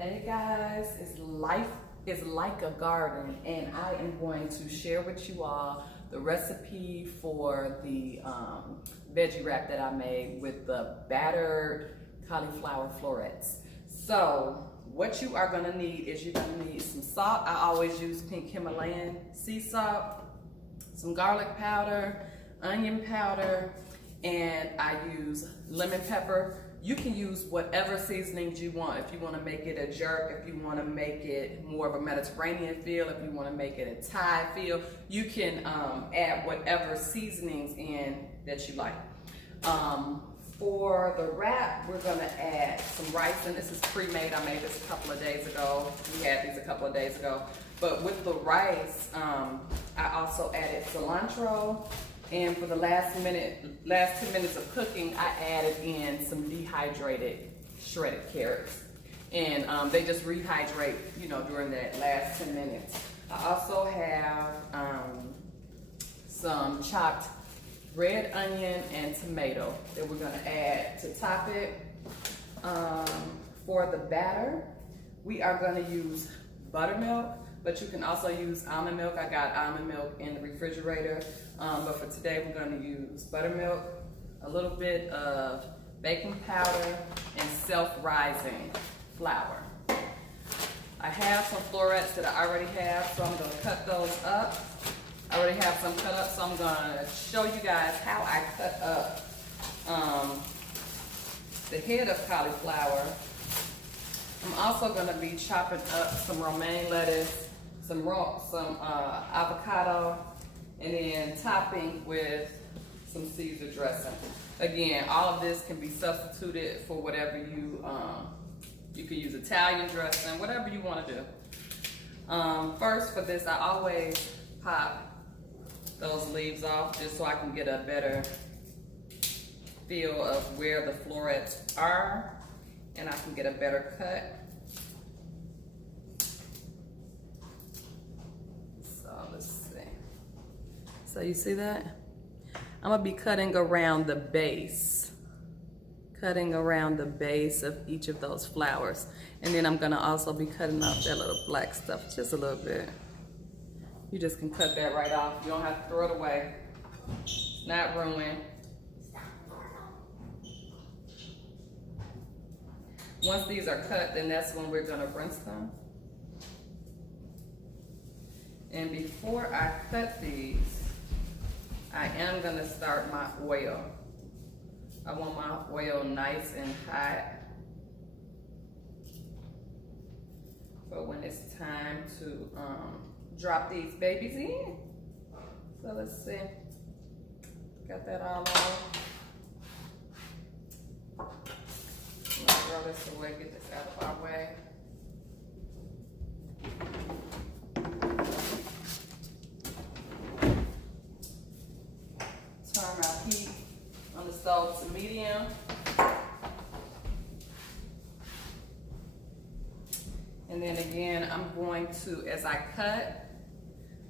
Hey guys, it's life is like a garden, and I am going to share with you all the recipe for the veggie wrap that I made with the battered cauliflower florets. So what you are gonna need is you're gonna need some salt. I always use pink Himalayan sea salt, some garlic powder, onion powder, and I use lemon pepper. You can use whatever seasonings you want. If you want to make it a jerk, if you want to make it more of a Mediterranean feel, if you want to make it a Thai feel, you can add whatever seasonings in that you like. For the wrap, we're going to add some rice, and this is pre-made. I made this a couple of days ago. We had these a couple of days ago. But with the rice, I also added cilantro. And for the last 2 minutes of cooking, I added in some dehydrated shredded carrots. And they just rehydrate, during that last 10 minutes. I also have some chopped red onion and tomato that we're gonna add to top it. For the batter, we are gonna use buttermilk, but you can also use almond milk. I got almond milk in the refrigerator. But for today, we're gonna use buttermilk, a little bit of baking powder, and self-rising flour. I have some florets that I already have, so I'm gonna cut those up. I already have some cut up, so I'm gonna show you guys how I cut up the head of cauliflower. I'm also gonna be chopping up some romaine lettuce, some avocado, and then topping with some Caesar dressing. Again, all of this can be substituted for whatever you can use Italian dressing, whatever you want to do. First for this, I always pop those leaves off just so I can get a better feel of where the florets are, and I can get a better cut. So you see that? I'm gonna be cutting around the base. Cutting around the base of each of those flowers. And then I'm gonna also be cutting off that little black stuff, just a little bit. You just can cut that right off. You don't have to throw it away. It's not ruined. Once these are cut, then that's when we're gonna rinse them. And before I cut these, I am gonna start my oil. I want my oil nice and hot for when it's time to drop these babies in. So let's see. Got that all on. I'm gonna throw this away, get this out of our way. Turn my heat on the stove to medium. And then again, I'm going to, as I cut,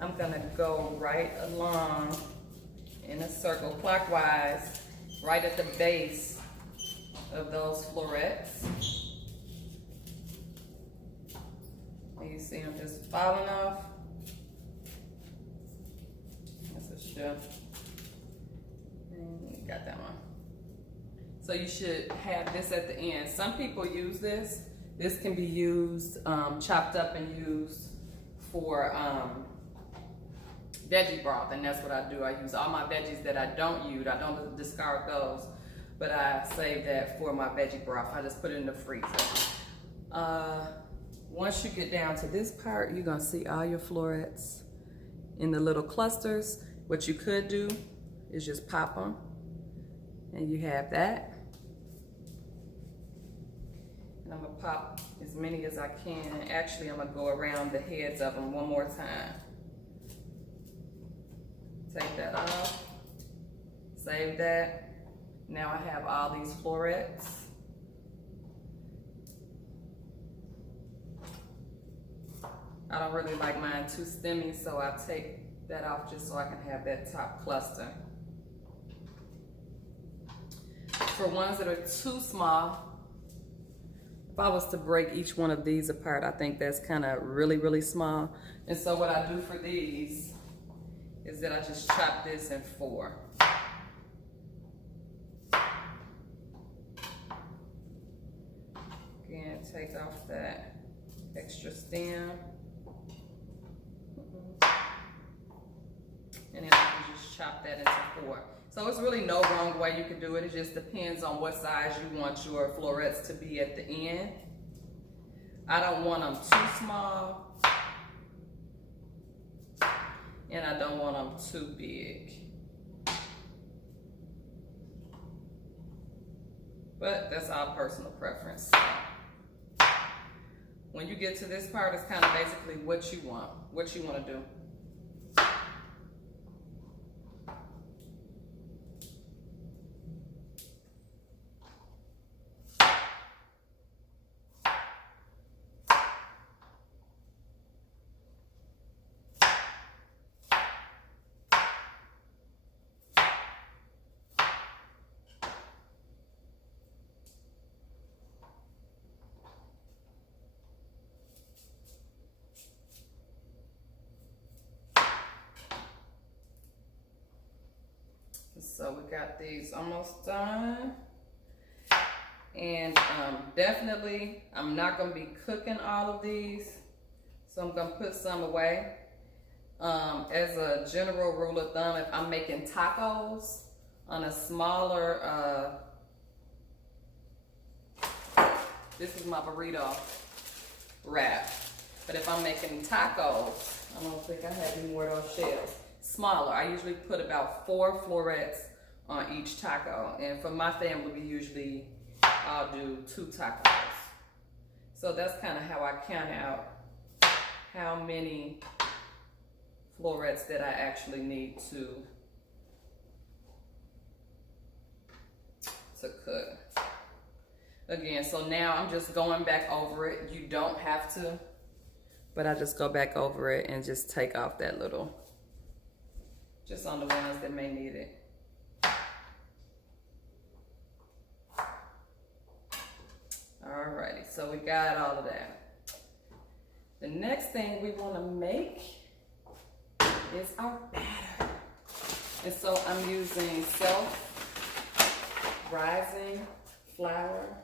I'm gonna go right along in a circle clockwise, right at the base of those florets. And you see them just falling off. That's a shift. Got that one. So you should have this at the end. Some people use this. This can be used, chopped up and used for veggie broth, and that's what I do. I use all my veggies that I don't use. I don't discard those, but I save that for my veggie broth. I just put it in the freezer. Once you get down to this part, you're gonna see all your florets in the little clusters. What you could do is just pop them. And you have that. And I'm gonna pop as many as I can. And actually, I'm gonna go around the heads of them one more time. Take that off. Save that. Now I have all these florets. I don't really like mine too stemmy, so I take that off just so I can have that top cluster. For ones that are too small, if I was to break each one of these apart, I think that's kind of really small. And so what I do for these is that I just chop this in 4. Again, take off that extra stem. And then I can just chop that into 4. So it's really no wrong way you can do it. It just depends on what size you want your florets to be at the end. I don't want them too small. And I don't want them too big. But that's our personal preference. When you get to this part, it's kind of basically what you want to do. So we got these almost done. And definitely, I'm not gonna be cooking all of these. So I'm gonna put some away. As a general rule of thumb, if I'm making tacos on a smaller, this is my burrito wrap. But if I'm making tacos, I don't think I have any more of those shells. Smaller, I usually put about 4 florets on each taco. And for my family, I'll do 2 tacos. So that's kind of how I count out how many florets that I actually need to cook. Again, so now I'm just going back over it. You don't have to, but I just go back over it and just take off that little, just on the ones that may need it. Alrighty, so we got all of that. The next thing we want to make is our batter. And so I'm using self-rising flour.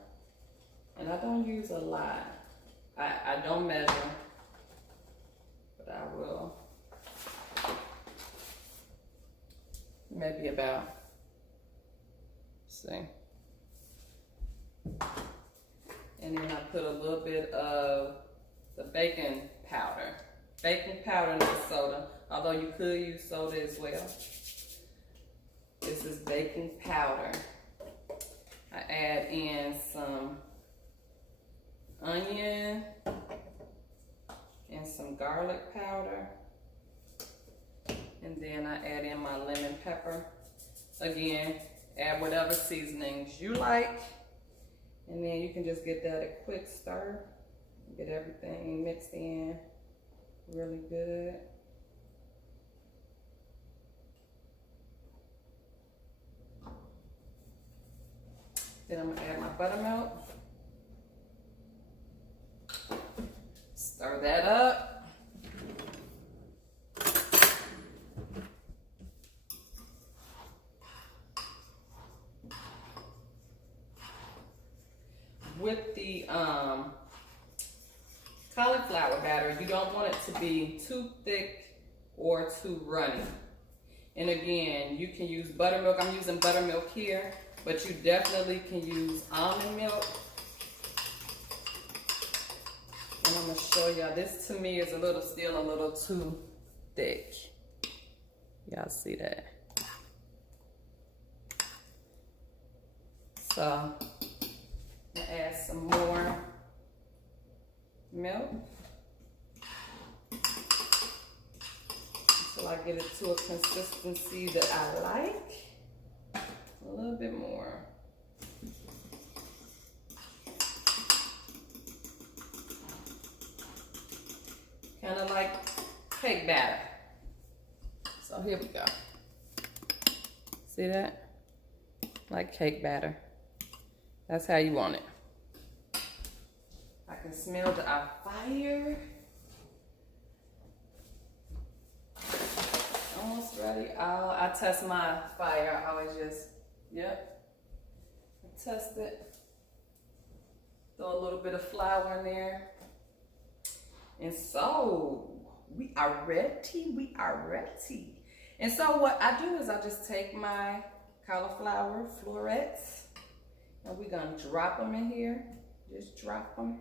And I don't use a lot. I don't measure, but I will. Maybe about, see. And then I put a little bit of the baking powder. Baking powder, not soda, although you could use soda as well. This is baking powder. I add in some onion and some garlic powder. And then I add in my lemon pepper. Again, add whatever seasonings you like. And then you can just get that a quick stir. Get everything mixed in really good. Then I'm gonna add my buttermilk. Stir that up. With the cauliflower batter, you don't want it to be too thick or too runny. And again, you can use buttermilk. I'm using buttermilk here, but you definitely can use almond milk. And I'm gonna show y'all, this to me is still a little too thick. Y'all see that? So, add some more milk until I get it to a consistency that I like. A little bit more. Kind of like cake batter. So here we go. See that? Like cake batter. That's how you want it. can smell the fire. Almost ready. I test my fire. I always just, yep. I test it. Throw a little bit of flour in there. And so, we are ready. We are ready. And so what I do is I just take my cauliflower florets and we're gonna drop them in here. Just drop them.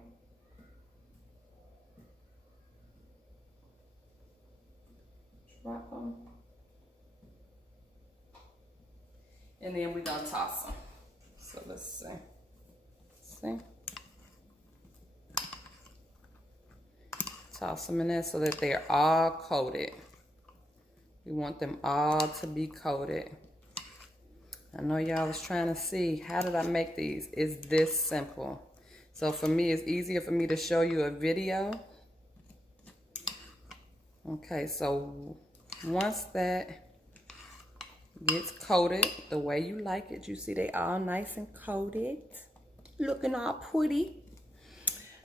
Drop them. And then we're gonna toss them. So let's see. See? Toss them in there so that they're all coated. We want them all to be coated. I know y'all was trying to see, how did I make these? It's this simple. So for me, it's easier for me to show you a video. Okay, so once that gets coated the way you like it, you see they all nice and coated, looking all pretty.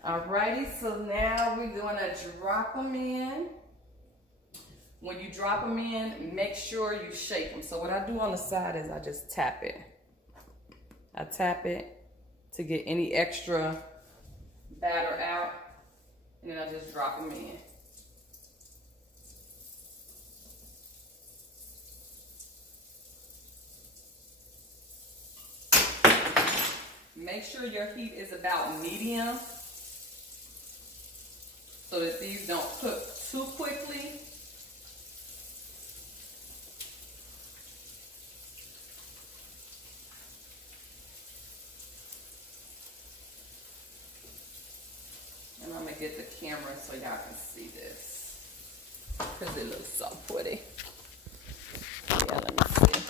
Alrighty, so now we're gonna drop them in. When you drop them in, make sure you shake them. So what I do on the side is I just tap it. I tap it to get any extra batter out, and then I just drop them in. Make sure your heat is about medium so that these don't cook too quickly. And I'm gonna get the camera so y'all can see this, because it looks so pretty. Yeah, let me see.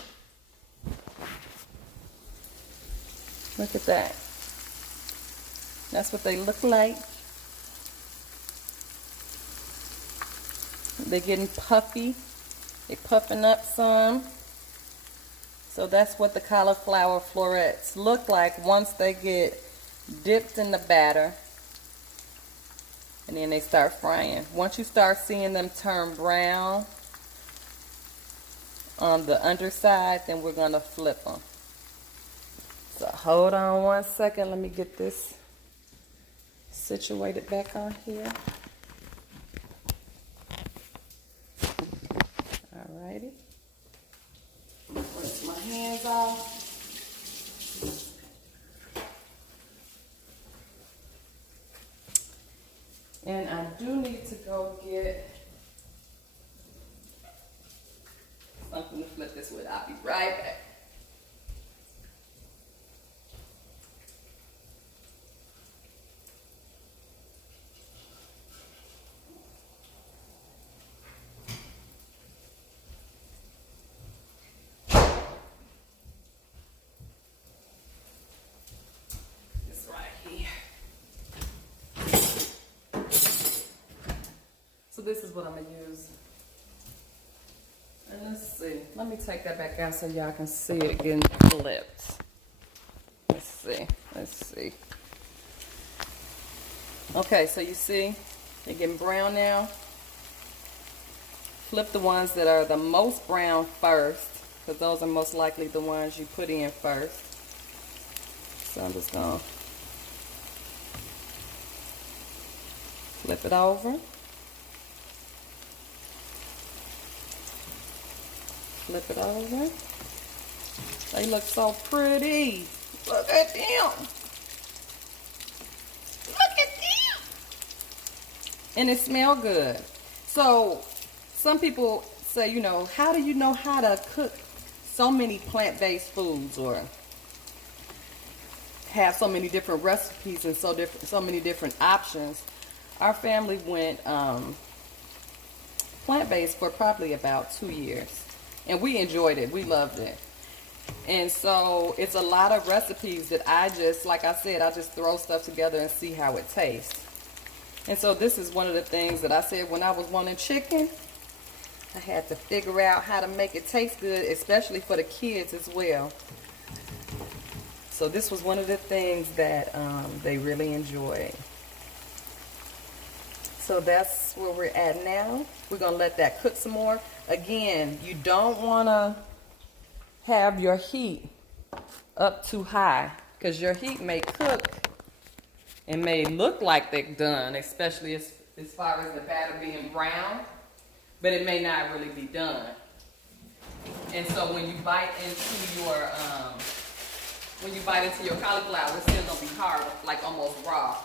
Look at that. That's what they look like. They're getting puffy. They're puffing up some. So that's what the cauliflower florets look like once they get dipped in the batter. And then they start frying. Once you start seeing them turn brown on the underside, then we're gonna flip them. So hold on one second. Let me get this situated back on here. Alrighty. Rinse my hands off. And I do need to go get something to flip this with. I'll be right back. So this is what I'm gonna use. And let's see. Let me take that back out so y'all can see it getting flipped. Let's see. Let's see. Okay, so you see they're getting brown now. Flip the ones that are the most brown first, because those are most likely the ones you put in first. So I'm just gonna flip it over. Flip it over. They look so pretty. Look at them. Look at them. And it smells good. So some people say, you know, how do you know how to cook so many plant-based foods or have so many different recipes and so many different options? Our family went plant-based for probably about 2 years. And we enjoyed it. We loved it. And so it's a lot of recipes that I just, like I said, I just throw stuff together and see how it tastes. And so this is one of the things that I said when I was wanting chicken. I had to figure out how to make it taste good, especially for the kids as well. So this was one of the things that they really enjoyed. so that's where we're at now. We're gonna let that cook some more. Again, you don't wanna have your heat up too high, because your heat may cook and may look like they're done, especially as far as the batter being brown, but it may not really be done. And so when you bite into your cauliflower, it's still gonna be hard, like almost raw,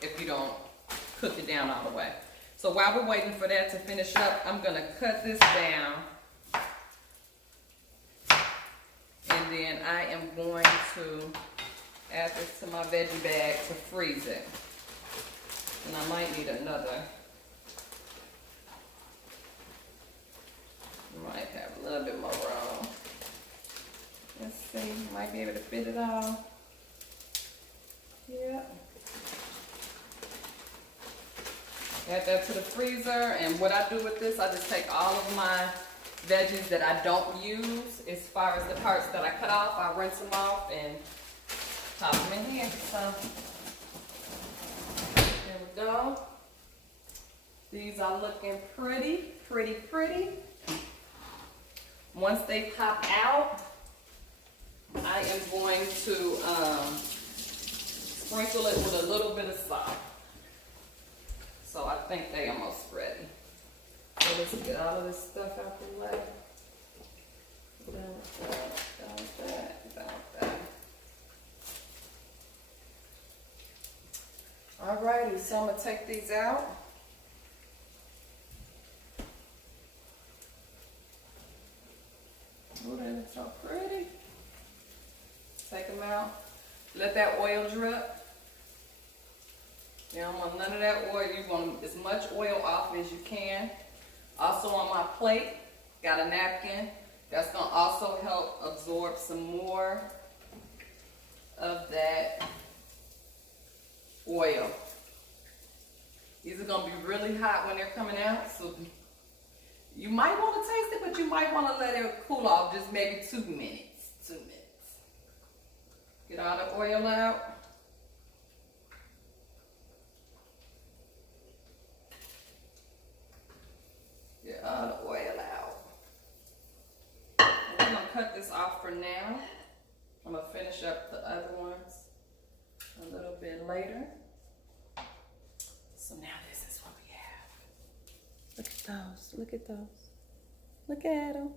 if you don't cook it down all the way. So while we're waiting for that to finish up, I'm gonna cut this down. And then I am going to add this to my veggie bag to freeze it. And I might need another. Might have a little bit more room. Let's see, might be able to fit it all. Yeah. Add that to the freezer, and what I do with this, I just take all of my veggies that I don't use, as far as the parts that I cut off, I rinse them off and pop them in here. So, there we go. These are looking pretty, pretty, pretty. Once they pop out, I am going to sprinkle it with a little bit of salt. So I think they almost ready. So let's get all of this stuff out the way. Down with that. Alrighty, so I'm gonna take these out. Oh, they look so pretty. Take them out. Let that oil drip. You don't want none of that oil. You want as much oil off as you can. Also on my plate, got a napkin. That's going to also help absorb some more of that oil. These are going to be really hot when they're coming out, so you might want to taste it, but you might want to let it cool off just maybe 2 minutes. 2 minutes. Get all the oil out. Get all the oil out. I'm going to cut this off for now. I'm going to finish up the other ones a little bit later. So now this is what we have. Look at those. Look at those. Look at them.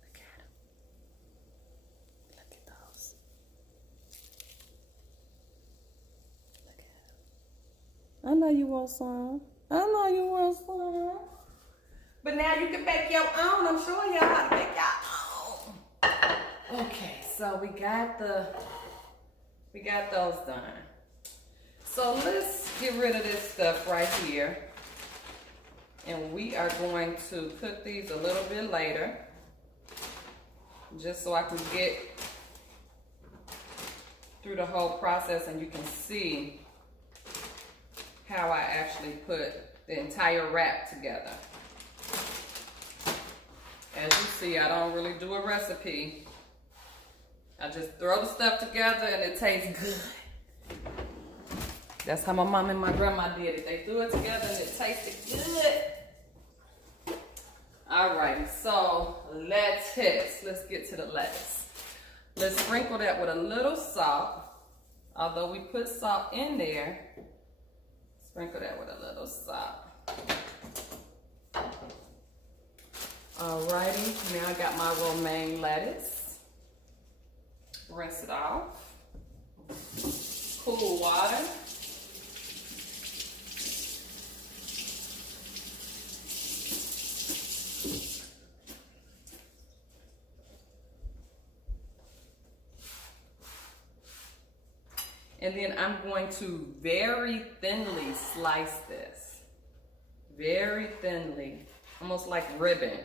Look at them. Look at those. Look at them. I know you want some. I know you want some. But now you can bake your own. I'm showing y'all how to bake your own. Okay, so we got those done. So let's get rid of this stuff right here. And we are going to cook these a little bit later. Just so I can get through the whole process and you can see how I actually put the entire wrap together. As you see, I don't really do a recipe. I just throw the stuff together and it tastes good. That's how my mom and my grandma did it. They threw it together and it tasted good. Alright, so let's get to the lettuce. Let's sprinkle that with a little salt. Although we put salt in there, sprinkle that with a little salt. Alrighty, now I got my romaine lettuce. Rinse it off. Cool water. And then I'm going to very thinly slice this. Very thinly, almost like ribbon.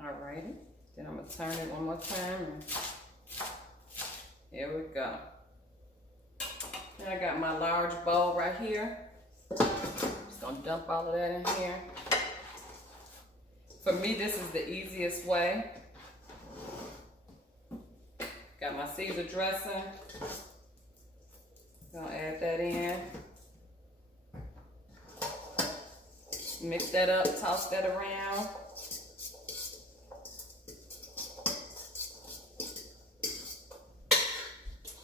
Alrighty, then I'm gonna turn it one more time. Here we go. And I got my large bowl right here. Just gonna dump all of that in here. For me, this is the easiest way. Got my Caesar dressing. Gonna add that in. Mix that up, toss that around.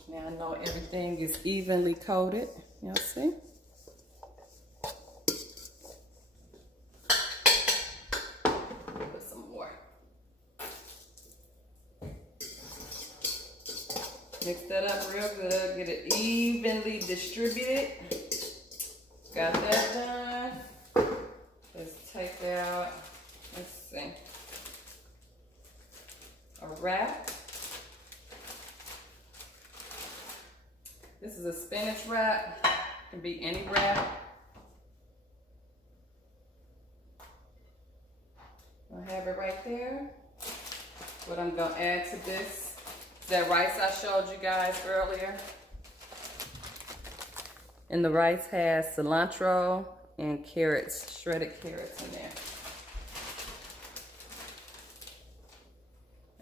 Now I know everything is evenly coated. Y'all see? Put some more. Mix that up real good. Get it evenly distributed. Got that done. Let's take out, let's see, a wrap. This is a spinach wrap. It can be any wrap. I'll have it right there. What I'm gonna add to this is that rice I showed you guys earlier. And the rice has cilantro and carrots, shredded carrots in there.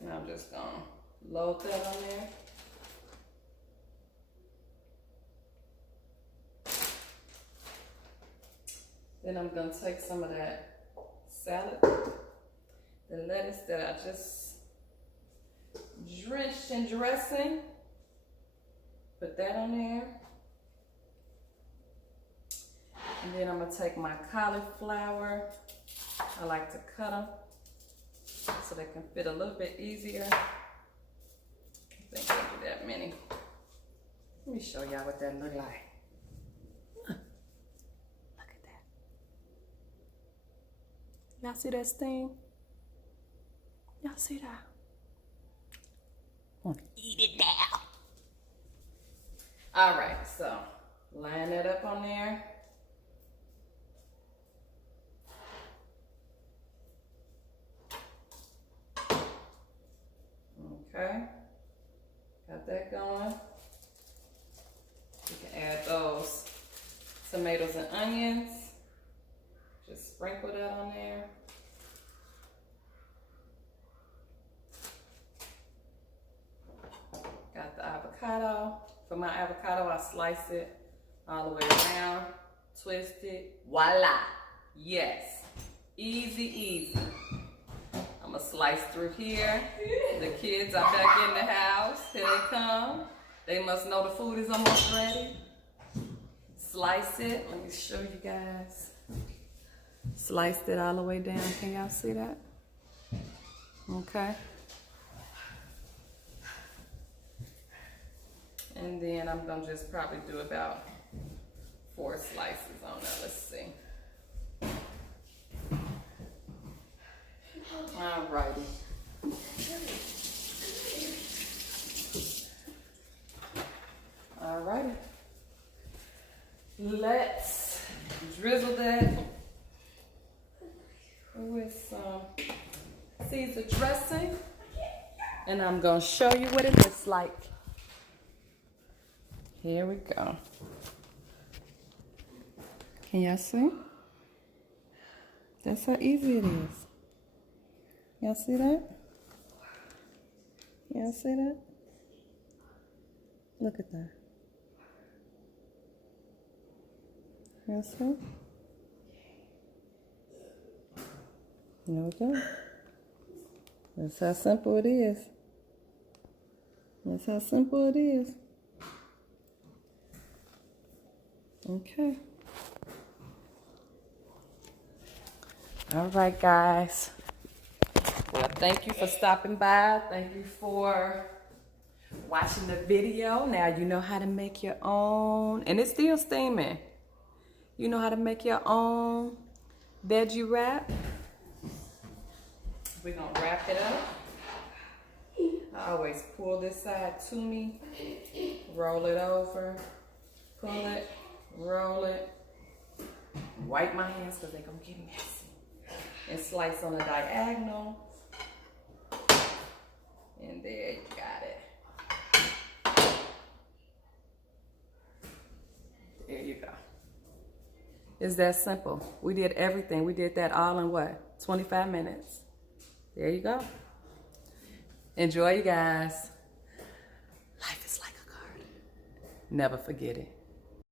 And I'm just gonna load that on there. Then I'm gonna take some of that salad, the lettuce that I just drenched in dressing. Put that on there. And then I'm gonna take my cauliflower. I like to cut them so they can fit a little bit easier. I think I'll do that many. Let me show y'all what that look like. Look at that. Y'all see that sting? Y'all see that? I want to eat it now. All right, so line that up on there. Okay, got that going. You can add those tomatoes and onions. Just sprinkle that on there. Got the avocado. For my avocado, I slice it all the way around, twist it, voila. Yes, easy, easy. I'm gonna slice through here. The kids are back in the house. Here they come. They must know the food is almost ready. Slice it. Let me show you guys. Sliced it all the way down. Can y'all see that? Okay. And then I'm gonna just probably do about 4 slices on that. Let's see. Alrighty. Alrighty. Let's drizzle that with some Caesar dressing. And I'm gonna show you what it looks like. Here we go. Can y'all see? That's how easy it is. Y'all see that? Y'all see that? Look at that. Y'all see? There we go. That's how simple it is. That's how simple it is. Okay. All right, guys. Well, thank you for stopping by. Thank you for watching the video. Now you know how to make your own, and it's still steaming. You know how to make your own veggie wrap. We're gonna wrap it up. I always pull this side to me, roll it over, pull it, roll it, wipe my hands because they're gonna get messy, and slice on the diagonal. And there you got it. There you go. It's that simple. We did everything. We did that all in what? 25 minutes. There you go. Enjoy, you guys. Life is like a garden. Never forget it.